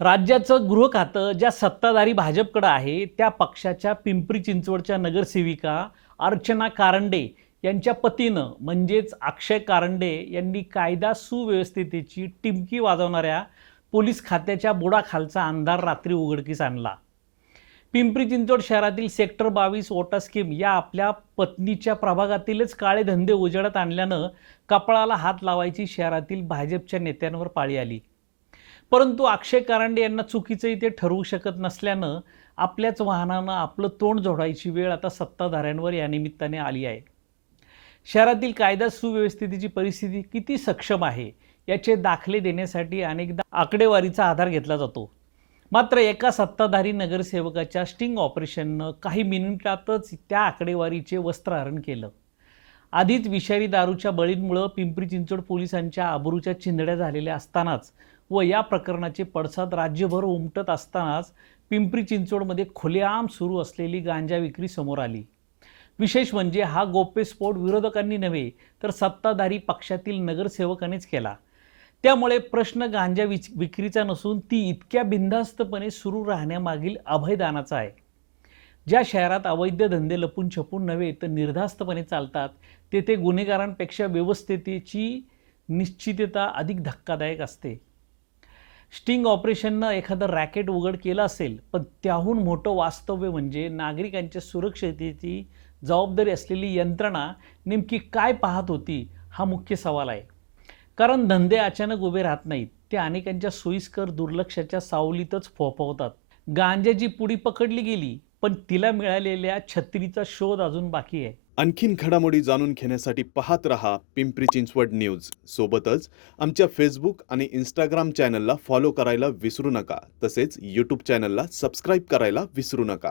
राज्याचं गृह खातं ज्या सत्ताधारी भाजपकडे आहे त्या पक्षाच्या पिंपरी चिंचवडच्या नगरसेविका अर्चना कारंडे यांच्या पतीनं म्हणजेच अक्षय कारंडे यांनी कायदा सुव्यवस्थेची टिमकी वाजवणाऱ्या पोलीस खात्याच्या बुडाखालचा अंधार रात्री उघडकीस आणला. पिंपरी चिंचवड शहरातील सेक्टर 22 वोटा स्कीम या आपल्या पत्नीच्या प्रभागातीलच काळे धंदे उजेडात आणल्यानं कपाळाला हात लावायची शहरातील भाजपच्या नेत्यांवर पाळी आली. परंतु अक्षय कारंडे यांना चुकीचं ते ठरवू शकत नसल्यानं आपल्याच वाहनानं आपलं तोंड जोडायची वेळ आता सत्ताधाऱ्यांवर या निमित्ताने आली आहे. शहरातील कायदा सुव्यवस्थेची परिस्थिती किती सक्षम आहे याचे दाखले देण्यासाठी अनेकदा आकडेवारीचा आधार घेतला जातो. मात्र एका सत्ताधारी नगरसेवकाच्या स्टिंग ऑपरेशननं काही मिनिटातच त्या आकडेवारीचे वस्त्रहरण केलं. आधीच विषारी दारूच्या बळींमुळे पिंपरी चिंचवड पोलिसांच्या आबरूच्या चिंधड्या झालेल्या असतानाच व या प्रकरणाचे पडसाद राज्यभर उमटत असतानाच पिंपरी चिंचवडमध्ये खुलेआम सुरू असलेली गांजा विक्री समोर आली. विशेष म्हणजे हा गौप्यस्फोट विरोधकांनी नव्हे तर सत्ताधारी पक्षातील नगरसेवकांनीच केला. त्यामुळे प्रश्न गांजा विक्रीचा नसून ती इतक्या बिनधास्तपणे सुरू राहण्यामागील अभयदानाचा आहे. ज्या शहरात अवैध धंदे लपून छपून नव्हे तर निर्धास्तपणे चालतात तेथे गुन्हेगारांपेक्षा व्यवस्थेची निश्चितता अधिक धक्कादायक असते. स्टिंग ऑपरेशननं एखादं रॅकेट उघड केलं असेल, पण त्याहून मोठं वास्तव्य म्हणजे नागरिकांच्या सुरक्षिततेची जबाबदारी असलेली यंत्रणा नेमकी काय पाहत होती हा मुख्य सवाल आहे. कारण धंदे अचानक उभे राहत नाहीत, ते अनेकांच्या सोयीस्कर दुर्लक्षाच्या सावलीतच फोफवतात. गांजाची पुडी पकडली गेली, पण तिला मिळालेल्या छत्रीचा शोध अजून बाकी आहे. आणखीन घडामोडी जाणून घेण्यासाठी पाहत रहा पिंपरी चिंचवड न्यूज. सोबतच आमच्या फेसबुक आणि इंस्टाग्राम चॅनलला फॉलो करायला विसरू नका. तसेच यूट्यूब चॅनलला सबस्क्राईब करायला विसरू नका.